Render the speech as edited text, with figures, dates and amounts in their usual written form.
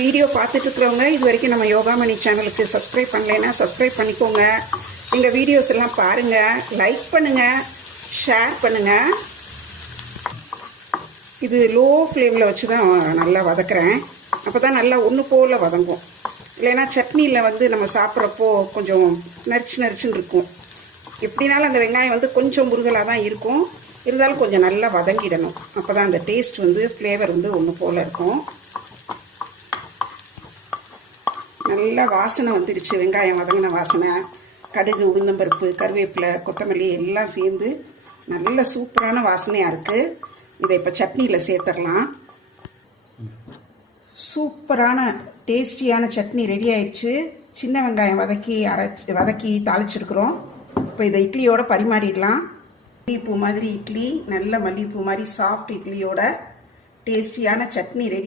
Video பார்த்துட்டு இருக்கிறவங்க இது வரைக்கும் நம்ம யோகாமணி சேனலுக்கு சப்ஸ்கிரைப் பண்ணலைன்னா சப்ஸ்கிரைப் பண்ணிக்கோங்க. எங்கள் வீடியோஸ் எல்லாம் பாருங்கள், லைக் பண்ணுங்கள், ஷேர் பண்ணுங்கள். இது லோ ஃப்ளேமில் வச்சு தான் நல்லா வதக்குறேன். அப்போ தான் நல்லா ஒன்று போல் வதங்கும். இல்லைன்னா சட்னியில் வந்து நம்ம சாப்பிட்றப்போ கொஞ்சம் நரிச்சுன்னு இருக்கும். எப்படினாலும் அந்த வெங்காயம் வந்து கொஞ்சம் முருகலாக தான் இருக்கும், இருந்தாலும் கொஞ்சம் நல்லா வதங்கிடணும். அப்போ தான் அந்த டேஸ்ட் வந்து ஃப்ளேவர் வந்து ஒன்று போல் இருக்கும். நல்லா வாசனை வந்துடுச்சு, வெங்காயம் வதங்கின வாசனை. கடுகு, உளுந்தம்பருப்பு, கருவேப்பிலை, கொத்தமல்லி எல்லாம் சேர்ந்து நல்ல சூப்பரான வாசனையாக இருக்குது. இதை இப்போ சட்னியில் சேர்த்துடலாம். சூப்பரான டேஸ்டியான சட்னி ரெடி ஆயிடுச்சு. சின்ன வெங்காயம் வதக்கி தாளிச்சிருக்கிறோம். இப்போ இதை இட்லியோட பரிமாறிடலாம். மல்லிகைப்பூ மாதிரி இட்லி, நல்ல மல்லிகைப்பூ மாதிரி சாஃப்ட் இட்லியோட டேஸ்டியான சட்னி ரெடி.